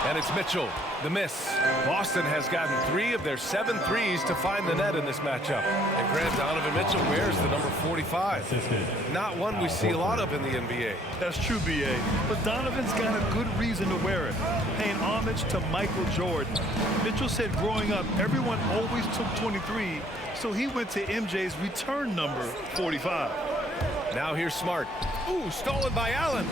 And it's Mitchell. The miss. Boston has gotten 3 of their 7 threes to find the net in this matchup. And Grant, Donovan Mitchell wears the number 45. Not one we see a lot of in the NBA. That's true, B.A. But Donovan's got a good reason to wear it, paying homage to Michael Jordan. Mitchell said growing up, everyone always took 23, so he went to MJ's return number, 45. Now here's Smart. Ooh, stolen by Allen.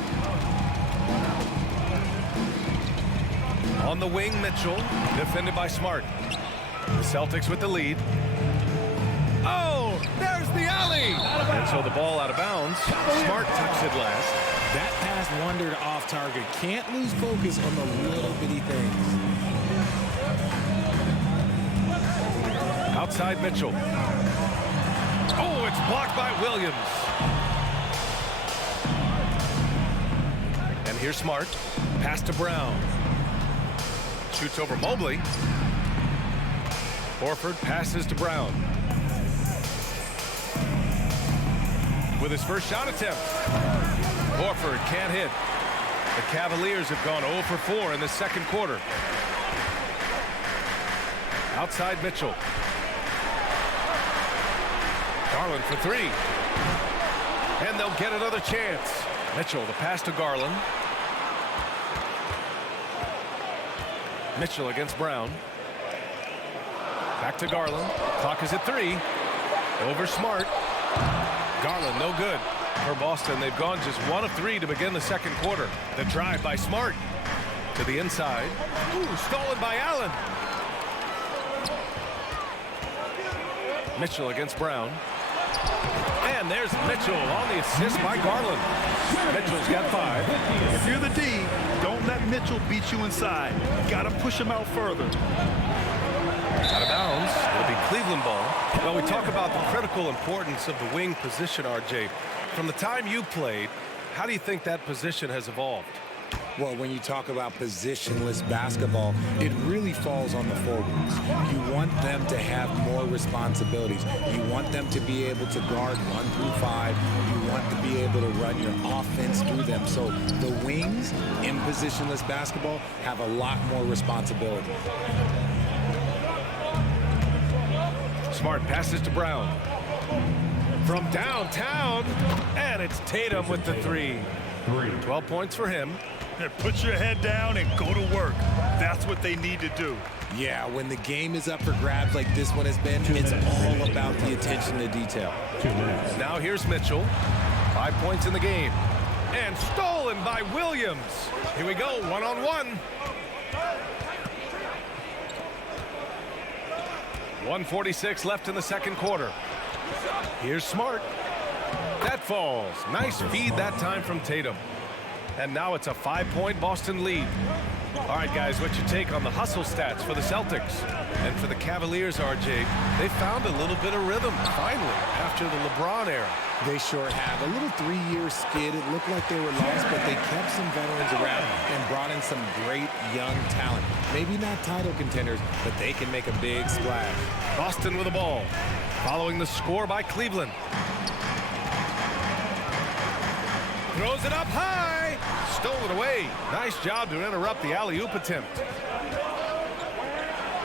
On the wing, Mitchell, defended by Smart. The Celtics with the lead. Oh, there's the alley! And so the ball out of bounds. Smart tucks it last. That pass wandered off target. Can't lose focus on the little bitty things. Outside Mitchell. Oh, it's blocked by Williams. And here's Smart. Pass to Brown. Shoots over Mobley. Horford passes to Brown. With his first shot attempt. Horford can't hit. The Cavaliers have gone 0 for 4 in the second quarter. Outside Mitchell. Garland for 3. And they'll get another chance. Mitchell, the pass to Garland. Mitchell against Brown. Back to Garland. Clock is at 3. Over Smart. Garland no good. For Boston, they've gone just 1 of 3 to begin the second quarter. The drive by Smart. To the inside. Ooh, stolen by Allen. Mitchell against Brown. And there's Mitchell on the assist by Garland. Mitchell's got 5. If you're the D, don't let Mitchell beat you inside. Got to push him out further. Out of bounds. It'll be Cleveland ball. Well, we talk about the critical importance of the wing position, RJ. From the time you played, how do you think that position has evolved? Well, when you talk about positionless basketball, it really falls on the forwards. You want them to have more responsibilities. You want them to be able to guard 1 through 5. You want to be able to run your offense through them. So the wings in positionless basketball have a lot more responsibility. Smart passes to Brown. From downtown, and it's Tatum with the 3. 12 points for him. Put your head down and go to work. That's what they need to do. Yeah, when the game is up for grabs like this one has been, it's all about the attention to detail. Now here's Mitchell. 5 points in the game. And stolen by Williams. Here we go, 1-on-1. 1:46 left in the second quarter. Here's Smart. That falls. Nice feed that time from Tatum. And now it's a 5-point Boston lead. All right, guys, what's your take on the hustle stats for the Celtics? And for the Cavaliers, RJ, they found a little bit of rhythm, finally, after the LeBron era. They sure have. A little 3-year skid. It looked like they were lost, but they kept some veterans around and brought in some great young talent. Maybe not title contenders, but they can make a big splash. Boston with the ball, following the score by Cleveland. Throws it up high. Stolen away. Nice job to interrupt the alley-oop attempt.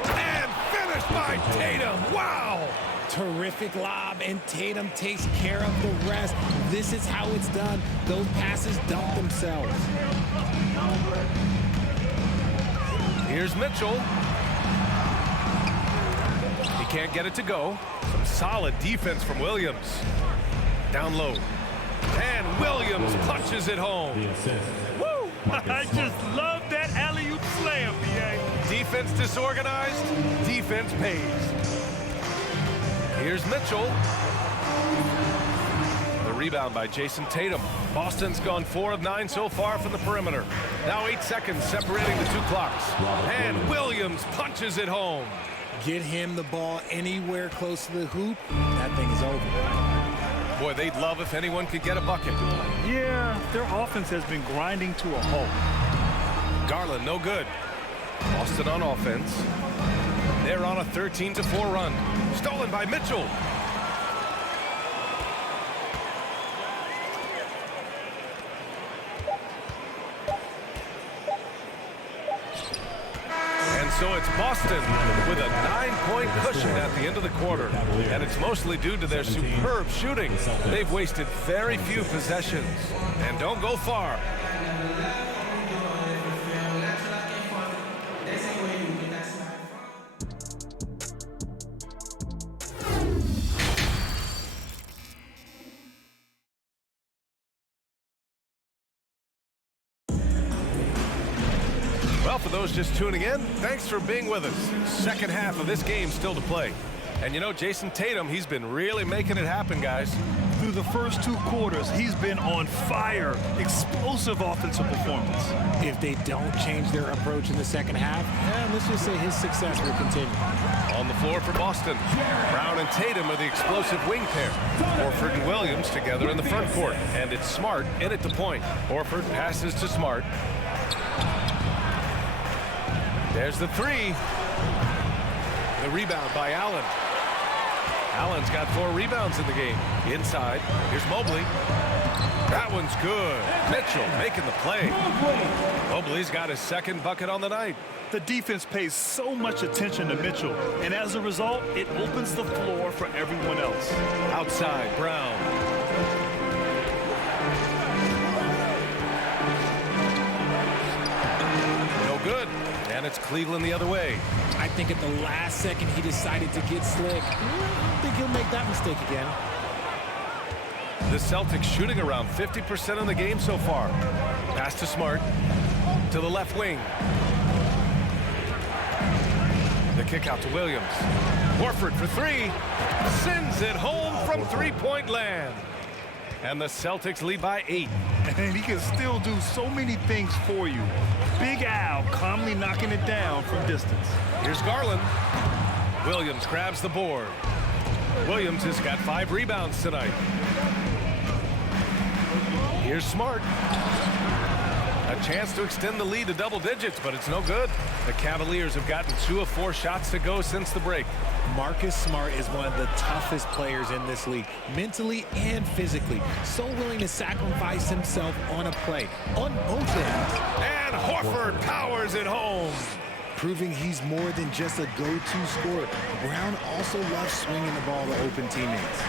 And finished by Tatum. Wow. Terrific lob, and Tatum takes care of the rest. This is how it's done. Those passes dump themselves. Here's Mitchell. He can't get it to go. Some solid defense from Williams. Down low. And Williams punches it home. Woo! I just love that alley-oop slam, BA. Defense disorganized, defense pays. Here's Mitchell. The rebound by Jason Tatum. Boston's gone 4 of 9 so far from the perimeter. Now 8 seconds separating the two clocks. And Williams punches it home. Get him the ball anywhere close to the hoop, that thing is over. Boy, they'd love if anyone could get a bucket. Yeah, their offense has been grinding to a halt. Garland, no good. Boston on offense. They're on a 13-4 run. Stolen by Mitchell. And so it's Boston with a 9-point cushion at the end of the quarter. And it's mostly due to their superb shooting. They've wasted very few possessions. And don't go far. Well, for those just tuning in, thanks for being with us. Second half of this game still to play. And you know, Jason Tatum, he's been really making it happen, guys. Through the first 2 quarters, he's been on fire. Explosive offensive performance. If they don't change their approach in the second half, let's just say his success will continue. On the floor for Boston, Brown and Tatum are the explosive wing pair. Horford and Williams together in the front court. And it's Smart in at the point. Horford passes to Smart. There's the 3. The rebound by Allen. Allen's got 4 rebounds in the game. Inside, here's Mobley. That one's good. Mitchell making the play. Mobley's got his second bucket on the night. The defense pays so much attention to Mitchell, and as a result, it opens the floor for everyone else. Outside, Brown. No good. And it's Cleveland the other way. I think at the last second he decided to get slick. I don't think he'll make that mistake again. The Celtics shooting around 50% in the game so far. Pass to Smart. To the left wing. The kick out to Williams. Horford for 3. Sends it home from three-point land. And the Celtics lead by 8. And he can still do so many things for you. Big Al calmly knocking it down from distance. Here's Garland. Williams grabs the board. Williams has got 5 rebounds tonight. Here's Smart. A chance to extend the lead to double digits, but it's no good. The Cavaliers have gotten 2 of 4 shots to go since the break. Marcus Smart is one of the toughest players in this league, mentally and physically. So willing to sacrifice himself on a play, on both ends. And Horford powers it home. Proving he's more than just a go-to scorer. Brown also loves swinging the ball to open teammates.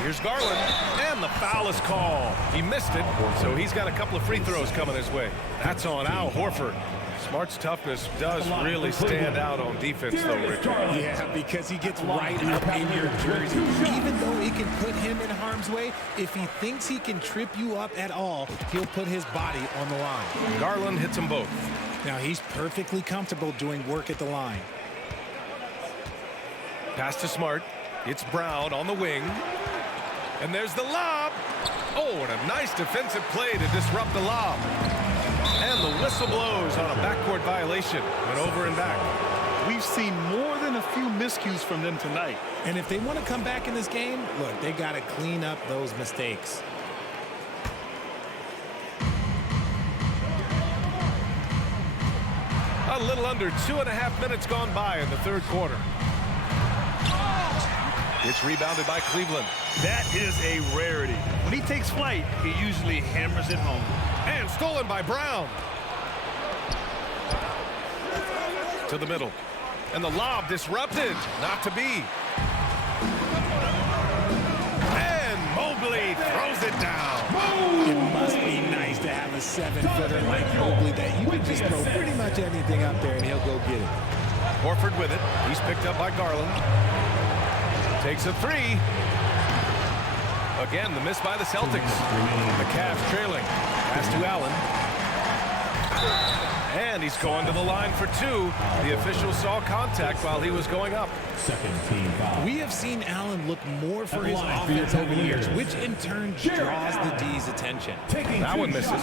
Here's Garland, and the foul is called. He missed it, so he's got a couple of free throws coming his way. That's on Al Horford. Smart's toughness does really stand out on defense, though, Richard. Yeah, because he gets right up in your jersey. Even though it can put him in harm's way, if he thinks he can trip you up at all, he'll put his body on the line. Garland hits them both. Now, he's perfectly comfortable doing work at the line. Pass to Smart. It's Brown on the wing. And there's the lob. Oh, and a nice defensive play to disrupt the lob. And the whistle blows on a backcourt violation. Went over and back. We've seen more than a few miscues from them tonight. And if they want to come back in this game, look, they got to clean up those mistakes. A little under 2.5 minutes gone by in the third quarter. It's rebounded by Cleveland. That is a rarity. When he takes flight, he usually hammers it home. And stolen by Brown. To the middle. And the lob disrupted. Not to be. And Mobley throws it down. It must be nice to have a 7-footer like Mobley that you can just throw pretty much anything up there and he'll go get it. Horford with it. He's picked up by Garland. Takes a three. Again, the miss by the Celtics. The Cavs trailing. Pass to Allen. And he's going to the line for two. The official saw contact while he was going up. We have seen Allen look more for his offense over the years, which in turn draws the D's attention. That one misses.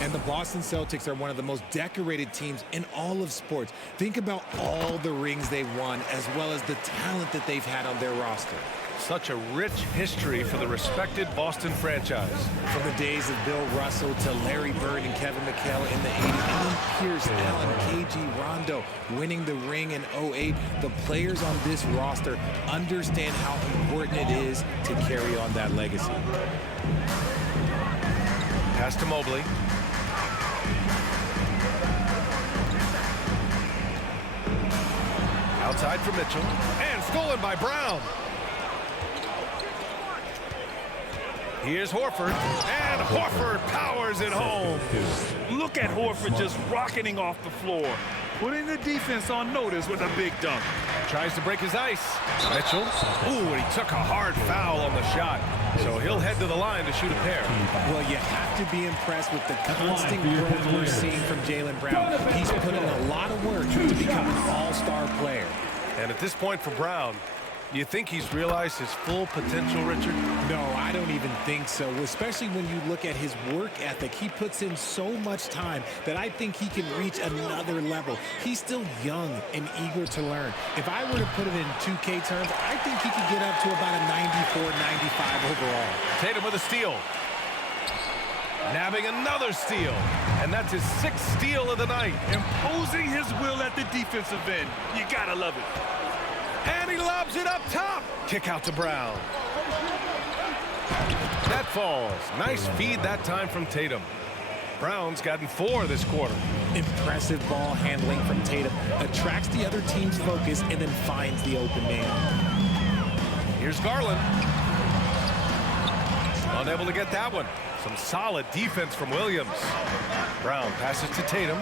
And the Boston Celtics are one of the most decorated teams in all of sports. Think about all the rings they've won, as well as the talent that they've had on their roster. Such a rich history for the respected Boston franchise. From the days of Bill Russell to Larry Bird and Kevin McHale in the 80s, Alan Pierce, Allen, KG, Rondo winning the ring in 08. The players on this roster understand how important it is to carry on that legacy. Pass to Mobley. Outside for Mitchell. And stolen by Brown. Here's Horford, and Horford powers it home. Look at Horford just rocketing off the floor, putting the defense on notice with a big dunk. Tries to break his ice. Mitchell. Ooh, and he took a hard foul on the shot. So he'll head to the line to shoot a pair. Well, you have to be impressed with the constant growth we're seeing from Jaylen Brown. He's put in a lot of work to become an all-star player. And at this point for Brown, you think he's realized his full potential, Richard? No, I don't even think so, especially when you look at his work ethic. He puts in so much time that I think he can reach another level. He's still young and eager to learn. If I were to put it in 2K terms, I think he could get up to about a 94, 95 overall. Tatum with a steal. Nabbing another steal. And that's his 6th steal of the night. Imposing his will at the defensive end. You gotta love it. And he lobs it up top. Kick out to Brown. That falls. Nice feed that time from Tatum. Brown's gotten 4 this quarter. Impressive ball handling from Tatum. Attracts the other team's focus and then finds the open man. Here's Garland. Unable to get that one. Some solid defense from Williams. Brown passes to Tatum.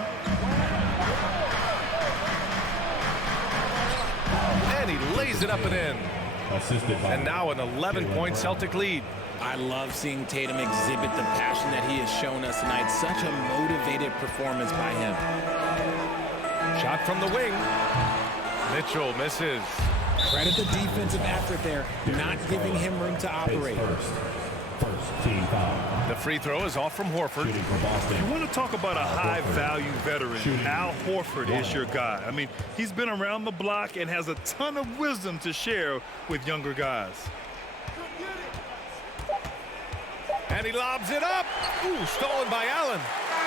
And he lays it up and in. And now an 11-point Celtic lead. I love seeing Tatum exhibit the passion that he has shown us tonight. Such a motivated performance by him. Shot from the wing. Mitchell misses. Credit the defensive effort there, not giving him room to operate. The free throw is off from Horford. You want to talk about a high-value veteran. Al Horford is your guy. I mean, he's been around the block and has a ton of wisdom to share with younger guys. And he lobs it up. Ooh, stolen by Allen.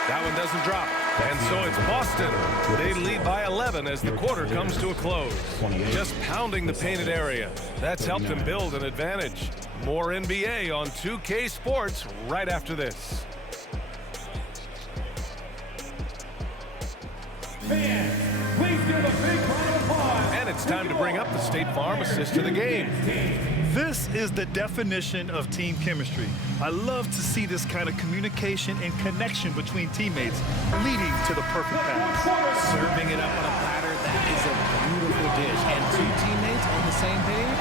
That one doesn't drop. And so it's Boston. They lead by 11 as the quarter comes to a close. Just pounding the painted area. That's helped them build an advantage. More NBA on 2K Sports right after this. Fans, please give a big round of applause. And it's time to bring up the State Farm assist to the game. This is the definition of team chemistry. I love to see this kind of communication and connection between teammates leading to the perfect pass. Serving it up on a platter, that is a beautiful dish. And 2 teammates on the same page.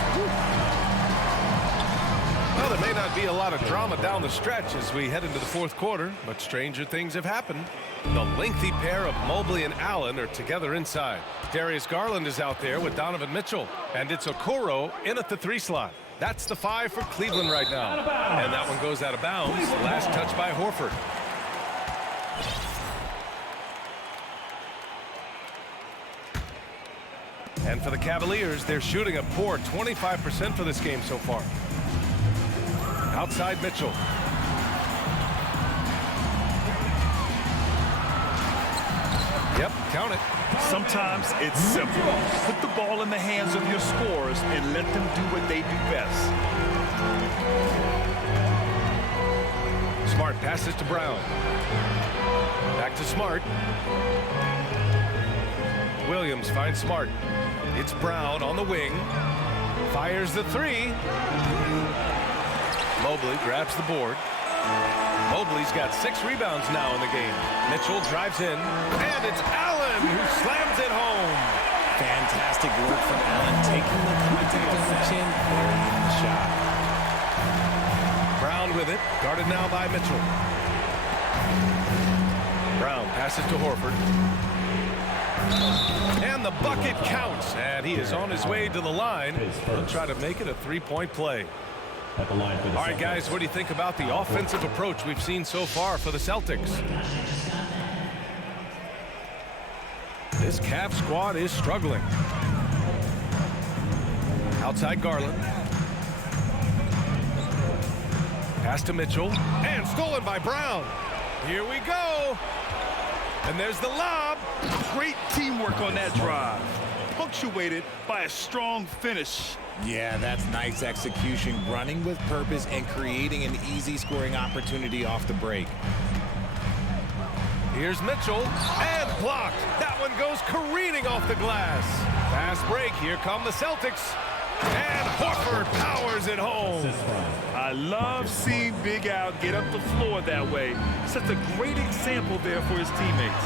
Well, they're May not be a lot of drama down the stretch as we head into the fourth quarter, but stranger things have happened. The lengthy pair of Mobley and Allen are together inside. Darius Garland is out there with Donovan Mitchell, and it's Okoro in at the 3 slot. That's the 5 for Cleveland right now. And that one goes out of bounds. Last touch by Horford. And for the Cavaliers, they're shooting a poor 25% for this game so far. Outside Mitchell. Yep, count it. Sometimes it's simple. Put the ball in the hands of your scorers and let them do what they do best. Smart passes to Brown. Back to Smart. Williams finds Smart. It's Brown on the wing. Fires the 3. Mobley grabs the board. Mobley's got 6 rebounds now in the game. Mitchell drives in, and it's Allen who slams it home. Fantastic work from Allen, taking the contact on the chin, burying the shot. Brown with it, guarded now by Mitchell. Brown passes to Horford. And the bucket counts, and he is on his way to the line. He'll try to make it a 3-point play. At the line for the All right, guys, what do you think about the offensive approach we've seen so far for the Celtics? This Cavs squad is struggling. Outside Garland. Pass to Mitchell, and stolen by Brown. Here we go. And there's the lob. Great teamwork on that drive, punctuated by a strong finish. Yeah, that's nice execution, running with purpose and creating an easy scoring opportunity off the break. Here's Mitchell, and blocked. That one goes careening off the glass. Fast break, here come the Celtics. And Horford powers it home. I love seeing Big Al get up the floor that way. Sets a great example there for his teammates.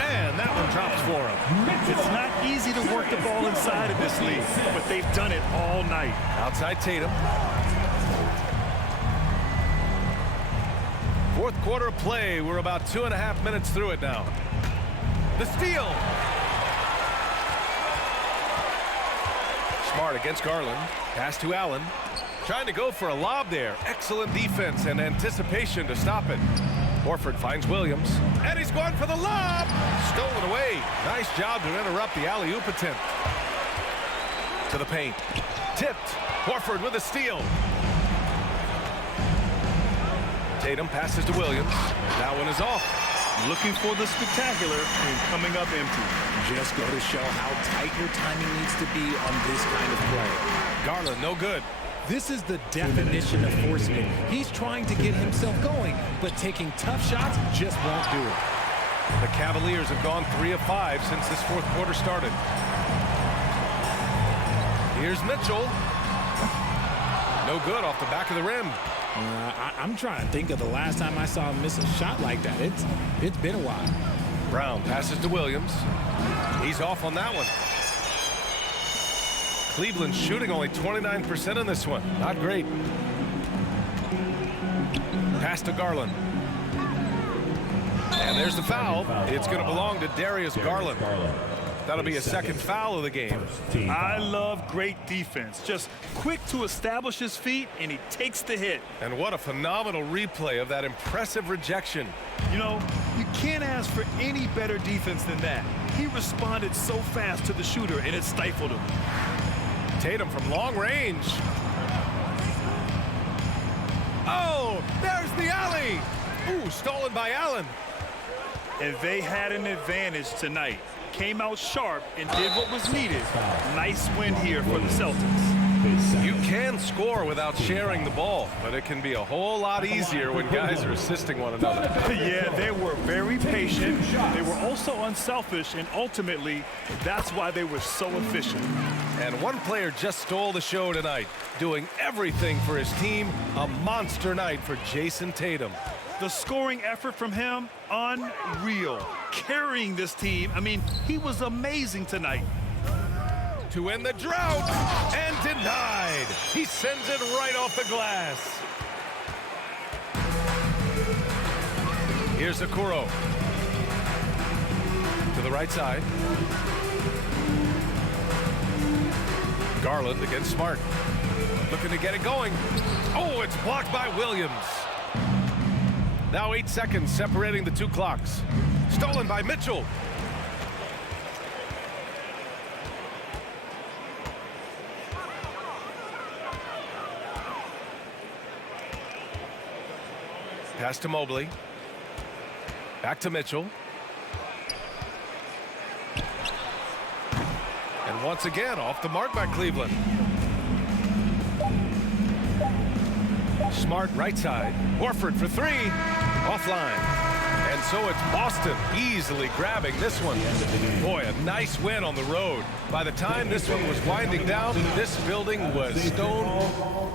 And that one drops for him. It's not easy to work the ball inside of this league, but they've done it all night. Outside Tatum. Fourth quarter of play. We're about 2.5 minutes through it now. The steal. Smart against Garland. Pass to Allen. Trying to go for a lob there. Excellent defense and anticipation to stop it. Horford finds Williams. And he's going for the lob. Stolen away. Nice job to interrupt the alley-oop attempt. To the paint. Tipped. Horford with a steal. Tatum passes to Williams. That one is off. Looking for the spectacular and coming up empty. Just go to show how tight your timing needs to be on this kind of play. Garland, no good. This is the definition of forcing it. He's trying to get himself going, but taking tough shots just won't do it. The Cavaliers have gone 3 of 5 since this fourth quarter started. Here's Mitchell. No good off the back of the rim. I'm trying to think of the last time I saw him miss a shot like that. It's been a while. Brown passes to Williams. He's off on that one. Cleveland shooting only 29% in this one. Not great. Pass to Garland. And there's the foul. It's going to belong to Darius Garland. That'll be a second foul of the game. I love great defense. Just quick to establish his feet, and he takes the hit. And what a phenomenal replay of that impressive rejection. You know, you can't ask for any better defense than that. He responded so fast to the shooter, and it stifled him. Tatum from long range. Oh, there's the alley. Ooh, stolen by Allen. And they had an advantage tonight. Came out sharp and did what was needed. Nice win here for the Celtics. You can score without sharing the ball, but it can be a whole lot easier when guys are assisting one another. Yeah, they were very patient. They were also unselfish, and ultimately, that's why they were so efficient. And one player just stole the show tonight, doing everything for his team. A monster night for Jason Tatum. The scoring effort from him, unreal. Carrying this team, I mean, he was amazing tonight. to end the drought, and denied. He sends it right off the glass. Here's Okoro. To the right side. Garland against Smart. Looking to get it going. Oh, it's blocked by Williams. Now 8 seconds separating the two clocks. Stolen by Mitchell. Pass to Mobley. Back to Mitchell. And once again, off the mark by Cleveland. Smart right side. Horford for three. Offline. And so it's Boston easily grabbing this one. Boy, a nice win on the road. By the time this one was winding down, this building was stone